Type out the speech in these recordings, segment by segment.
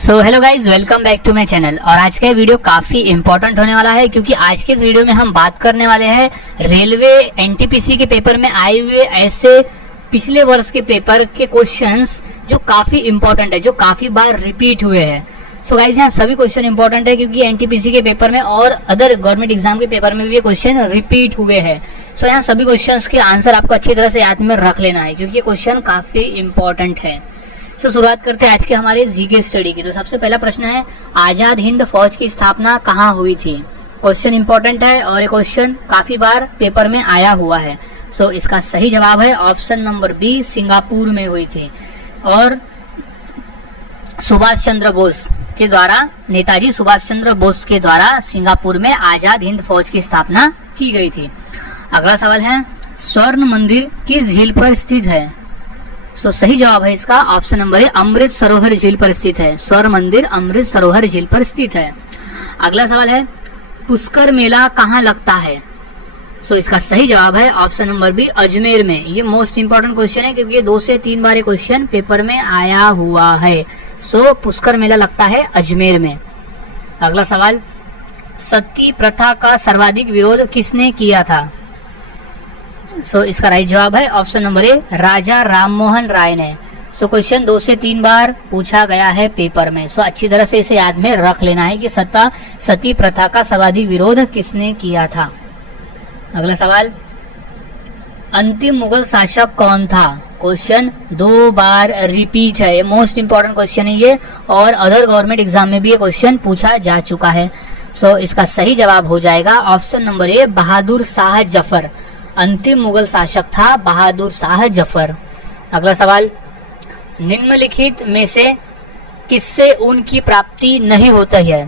So hello guys, welcome back to my channel. और आज का वीडियो काफी इंपॉर्टेंट होने वाला है क्योंकि आज के इस वीडियो में हम बात करने वाले हैं रेलवे एनटीपीसी के पेपर में आए हुए ऐसे पिछले वर्ष के पेपर के क्वेश्चंस जो काफी इंपॉर्टेंट है, जो काफी बार रिपीट हुए हैं। सो गाइज यहाँ सभी क्वेश्चन इंपॉर्टेंट है क्योंकि एनटीपीसी के पेपर में और अदर गवर्नमेंट एग्जाम के पेपर में भी ये क्वेश्चन रिपीट हुए हैं। सो यहाँ सभी क्वेश्चंस के आंसर आपको अच्छी तरह से याद में रख लेना है क्योंकि ये क्वेश्चन काफी इंपॉर्टेंट है। तो शुरुआत करते हैं आज के हमारे जीके स्टडी की। तो सबसे पहला प्रश्न है, आजाद हिंद फौज की स्थापना कहाँ हुई थी। क्वेश्चन इंपॉर्टेंट है और ये क्वेश्चन काफी बार पेपर में आया हुआ है। सो इसका सही जवाब है ऑप्शन नंबर बी, सिंगापुर में हुई थी। और सुभाष चंद्र बोस के द्वारा, नेताजी सुभाष चंद्र बोस के द्वारा सिंगापुर में आजाद हिंद फौज की स्थापना की गई थी। अगला सवाल है, स्वर्ण मंदिर किस झील पर स्थित है। सही जवाब है इसका option number A, Amrit Sarovar झील पर स्थित है। स्वर्ण मंदिर अमृत सरोवर झील पर स्थित है। अगला सवाल है, पुष्कर मेला कहाँ लगता है। इसका सही जवाब है ऑप्शन नंबर बी, अजमेर में। ये मोस्ट इंपॉर्टेंट क्वेश्चन है क्योंकि ये 2 से 3 बार क्वेश्चन पेपर में आया हुआ है। पुष्कर मेला लगता है अजमेर में। अगला सवाल, सती प्रथा का सर्वाधिक विरोध किसने किया था। इसका राइट जवाब है option number A, Raja Rammohan Roy ने। क्वेश्चन 2 से 3 बार पूछा गया है पेपर में। अच्छी तरह से इसे याद में रख लेना है कि सती प्रथा का सर्वाधिक विरोध किसने किया था। अगला सवाल, अंतिम मुगल शासक कौन था। क्वेश्चन 2 बार रिपीट है, मोस्ट इंपॉर्टेंट क्वेश्चन है ये और अदर गवर्नमेंट एग्जाम में भी ये क्वेश्चन पूछा जा चुका है। इसका सही जवाब हो जाएगा option number A, Bahadur Shah Zafar. अंतिम मुगल शासक था बहादुर शाह जफर। अगला सवाल, निम्नलिखित में से किससे ऊन की प्राप्ति नहीं होती है।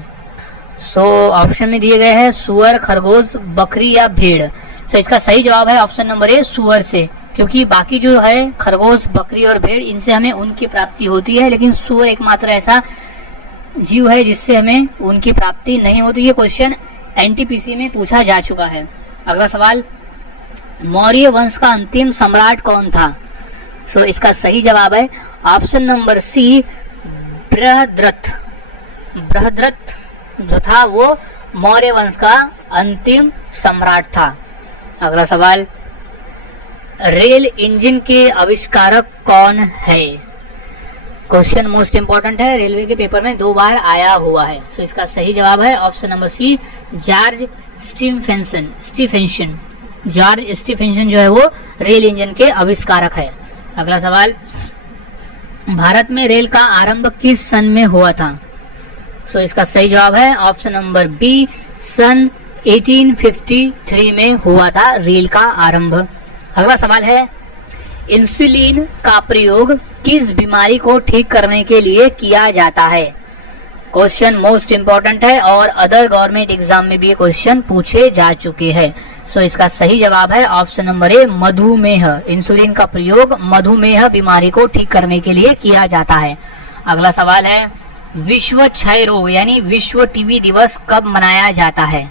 ऑप्शन में दिए गए हैं सुअर, खरगोश, बकरी या भेड़। इसका सही जवाब है ऑप्शन नंबर ए, सुअर से, क्योंकि बाकी जो है खरगोश, बकरी और भेड़, इनसे हमें ऊन की प्राप्ति होती है, लेकिन सुअर एकमात्र ऐसा जीव है जिससे हमें ऊन की प्राप्ति नहीं होती है। क्वेश्चन एनटीपीसी में पूछा जा चुका है। अगला सवाल, मौर्य वंश का अंतिम सम्राट कौन था। इसका सही जवाब है option number C, Brihadratha. Brihadratha जो था वो मौर्य वंश का अंतिम सम्राट था। अगला सवाल, रेल इंजन के आविष्कारक कौन है। क्वेश्चन मोस्ट इंपॉर्टेंट है, रेलवे के पेपर में 2 बार आया हुआ है। इसका सही जवाब है option number C, George Stephenson. George Stephenson जो है वो रेल इंजन के आविष्कारक है। अगला सवाल, भारत में रेल का आरंभ किस सन में हुआ था। इसका सही जवाब है ऑप्शन नंबर बी, सन 1853 में हुआ था रेल का आरंभ। अगला सवाल है, इंसुलिन का प्रयोग किस बीमारी को ठीक करने के लिए किया जाता है। क्वेश्चन मोस्ट इंपॉर्टेंट है और अदर गवर्नमेंट एग्जाम में भी ये क्वेश्चन पूछे जा चुके हैं। इसका सही जवाब है ऑप्शन नंबर ए, मधुमेह। इंसुलिन का प्रयोग मधुमेह बीमारी को ठीक करने के लिए किया जाता है। अगला सवाल है, विश्व क्षय रोग यानी विश्व टीबी दिवस कब मनाया जाता है।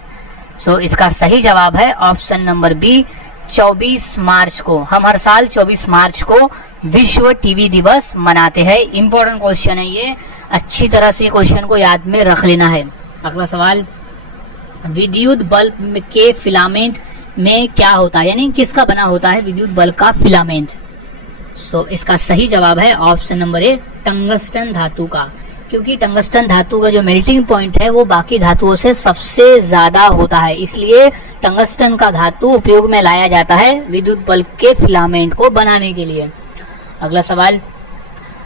इसका सही जवाब है ऑप्शन नंबर बी, 24 मार्च को। हम हर साल 24 मार्च को विश्व टीबी दिवस मनाते हैं। इंपॉर्टेंट क्वेश्चन है ये, अच्छी तरह से क्वेश्चन को याद में रख लेना है। अगला सवाल, विद्युत बल्ब के फिलामेंट में क्या होता है, यानी किसका बना होता है विद्युत बल्ब का फिलामेंट। इसका सही जवाब है ऑप्शन नंबर ए, टंगस्टन धातु का, क्योंकि टंगस्टन धातु का जो मेल्टिंग पॉइंट है वो बाकी धातुओं से सबसे ज्यादा होता है, इसलिए टंगस्टन का धातु उपयोग में लाया जाता है विद्युत बल्ब के फिलामेंट को बनाने के लिए। अगला सवाल,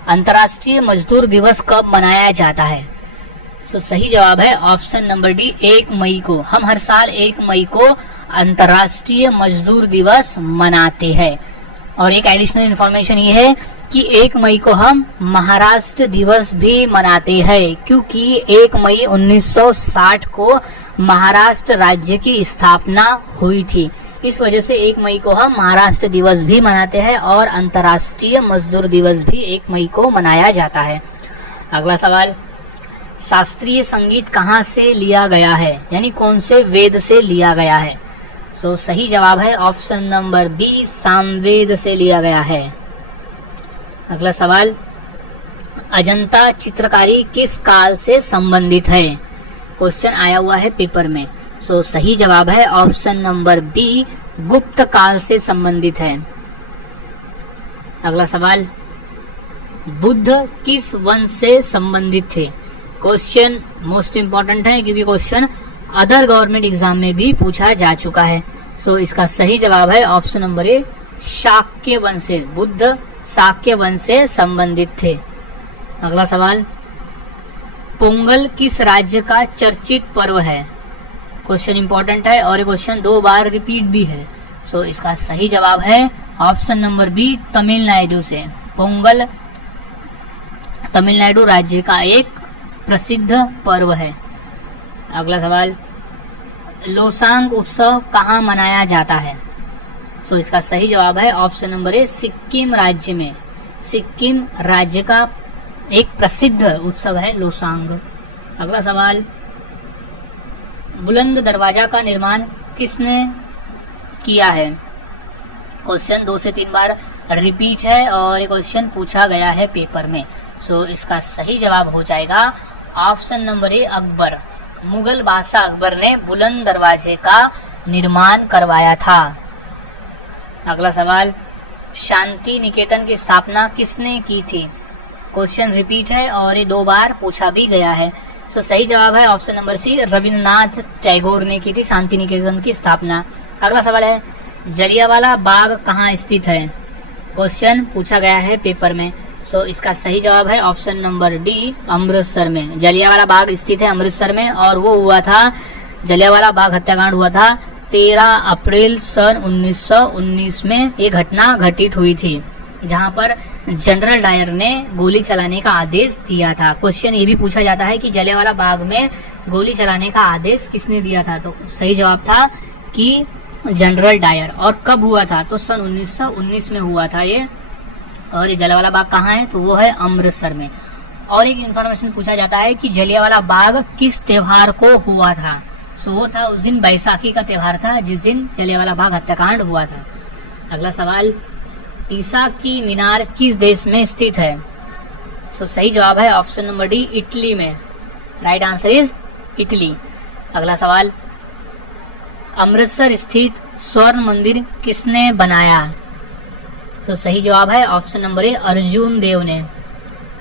अंतर्राष्ट्रीय मजदूर दिवस कब मनाया जाता है। सही जवाब है ऑप्शन नंबर डी, 1 मई को। हम हर साल 1 मई को अंतर्राष्ट्रीय मजदूर दिवस मनाते हैं। और एक एडिशनल इंफॉर्मेशन ये है कि 1 मई को हम महाराष्ट्र दिवस भी मनाते हैं, क्योंकि 1 मई 1960 को महाराष्ट्र राज्य की स्थापना हुई थी। इस वजह से 1 मई को हम महाराष्ट्र दिवस भी मनाते हैं और अंतर्राष्ट्रीय मजदूर दिवस भी 1 मई को मनाया जाता है। अगला सवाल, शास्त्रीय संगीत कहाँ से लिया गया है, यानी कौन से वेद से लिया गया है। सही जवाब है ऑप्शन नंबर बी, सामवेद से लिया गया है। अगला सवाल, अजंता चित्रकारी किस काल से संबंधित है? क्वेश्चन आया हुआ है पेपर में। सो सही जवाब है ऑप्शन नंबर बी, गुप्त काल से संबंधित है। अगला सवाल, बुद्ध किस वंश से संबंधित थे? क्वेश्चन मोस्ट इंपॉर्टेंट है क्योंकि क्वेश्चन अदर गवर्नमेंट एग्जाम में भी पूछा जा चुका है। सो इसका सही जवाब है ऑप्शन नंबर ए, शाक्य वंश से। बुद्ध शाक्य वंश से संबंधित थे। अगला सवाल, पोंगल किस राज्य का चर्चित पर्व है? क्वेश्चन इंपॉर्टेंट है और ये क्वेश्चन 2 बार रिपीट भी है। सो इसका सही जवाब है ऑप्शन नंबर बी, तमिलनाडु से। पोंगल तमिलनाडु राज्य का एक प्रसिद्ध पर्व है। अगला सवाल, लोसांग उत्सव कहाँ मनाया जाता है? सो इसका सही जवाब है ऑप्शन नंबर ए, सिक्किम राज्य में। सिक्किम राज्य का एक प्रसिद्ध उत्सव है लोसांग। अगला सवाल, बुलंद दरवाजा का निर्माण किसने किया है? क्वेश्चन 2 से 3 बार रिपीट है और ये क्वेश्चन पूछा गया है पेपर में। सो इसका सही जवाब हो जाएगा option number A, Akbar. Mughal बादशाह अकबर ने बुलंद दरवाजे का निर्माण करवाया था। अगला सवाल, शांति निकेतन की स्थापना किसने की थी? क्वेश्चन रिपीट है और ये 2 बार पूछा भी गया है। सो सही जवाब है option number C, Rabindranath Tagore ने की थी शांति निकेतन की स्थापना। अगला सवाल है, जलियांवाला बाग कहाँ स्थित है? क्वेश्चन पूछा गया है पेपर में। सो इसका सही जवाब है ऑप्शन नंबर डी, अमृतसर में। जलियांवाला बाग स्थित है अमृतसर में और वो हुआ था, जलियांवाला बाग हत्याकांड हुआ था 13 अप्रैल सन 1919 में। ये घटना घटित हुई थी जहां पर जनरल डायर ने गोली चलाने का आदेश दिया था। क्वेश्चन ये भी पूछा जाता है कि जलियांवाला बाग में गोली चलाने का आदेश किसने दिया था? तो सही जवाब था कि जनरल डायर। और कब हुआ था? तो सन 1919 में हुआ था ये। और ये जलियांवाला बाग कहाँ है? तो वो है अमृतसर में। और एक इन्फॉर्मेशन पूछा जाता है कि जलियांवाला बाग किस त्योहार को हुआ था? सो वो था उस दिन बैसाखी का त्योहार था जिस दिन जलियांवाला बाग हत्याकांड हुआ था। अगला सवाल, पीसा की मीनार किस देश में स्थित है? सो सही जवाब है ऑप्शन नंबर डी, इटली में। Right answer is Italy. अगला सवाल, अमृतसर स्थित स्वर्ण मंदिर किसने बनाया? सो सही जवाब है ऑप्शन नंबर ए, अर्जुन देव ने।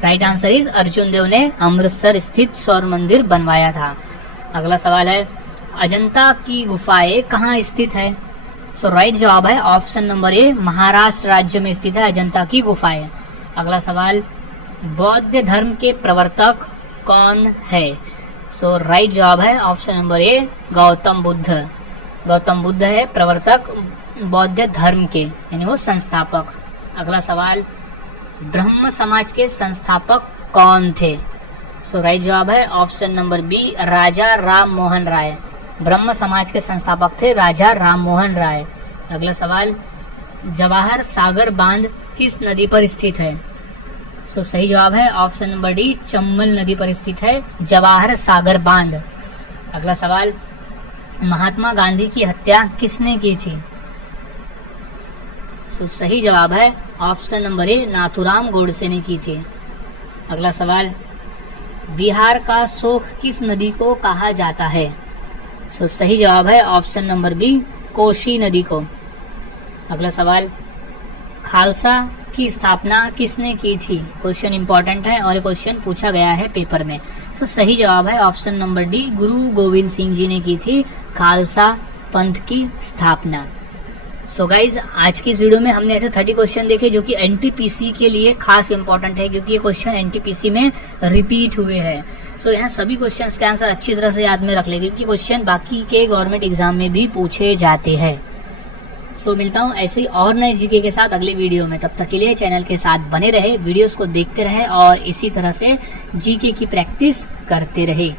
राइट आंसर इज अर्जुन देव ने अमृतसर स्थित स्वर्ण मंदिर बनवाया था। अगला सवाल है, अजंता की गुफाएं कहाँ स्थित है? सो राइट जवाब है ऑप्शन नंबर ए, महाराष्ट्र राज्य में स्थित है अजंता की गुफाएं। अगला सवाल, बौद्ध धर्म के प्रवर्तक कौन है? सो राइट जवाब है option number A, Gautam Buddha. Gautam Buddha है प्रवर्तक बौद्ध धर्म के, यानी वो संस्थापक। अगला सवाल, ब्रह्म समाज के संस्थापक कौन थे? सो राइट जवाब है ऑप्शन नंबर बी, राजा राम मोहन राय। ब्रह्म समाज के संस्थापक थे राजा राम मोहन राय। अगला सवाल, जवाहर सागर बांध किस नदी पर स्थित है? सो सही जवाब है ऑप्शन नंबर डी, चंबल नदी पर स्थित है जवाहर सागर बांध। अगला सवाल, महात्मा गांधी की हत्या किसने की थी? सो सही जवाब है option number A, Nathuram Godse ने की थी। अगला सवाल, बिहार का शोक किस नदी को कहा जाता है? सो सही जवाब है ऑप्शन नंबर बी, कोसी नदी को। अगला सवाल, खालसा की स्थापना किसने की थी? क्वेश्चन इंपॉर्टेंट है और ये क्वेश्चन पूछा गया है पेपर में। सो सही जवाब है ऑप्शन नंबर डी, गुरु गोविंद सिंह जी ने की थी खालसा पंथ की स्थापना। सो गाइज, आज की इस वीडियो में हमने ऐसे 30 क्वेश्चन देखे जो कि एनटीपीसी के लिए खास इंपॉर्टेंट है क्योंकि ये क्वेश्चन एनटीपीसी में रिपीट हुए हैं। सो यहाँ सभी क्वेश्चंस के आंसर अच्छी तरह से याद में रख ले क्योंकि क्वेश्चन बाकी के गवर्नमेंट एग्जाम में भी पूछे जाते हैं। सो मिलता हूँ ऐसे ही और नए जीके के साथ अगले वीडियो में। तब तक के लिए चैनल के साथ बने रहे, वीडियोस को देखते रहे और इसी तरह से जीके की प्रैक्टिस करते रहे।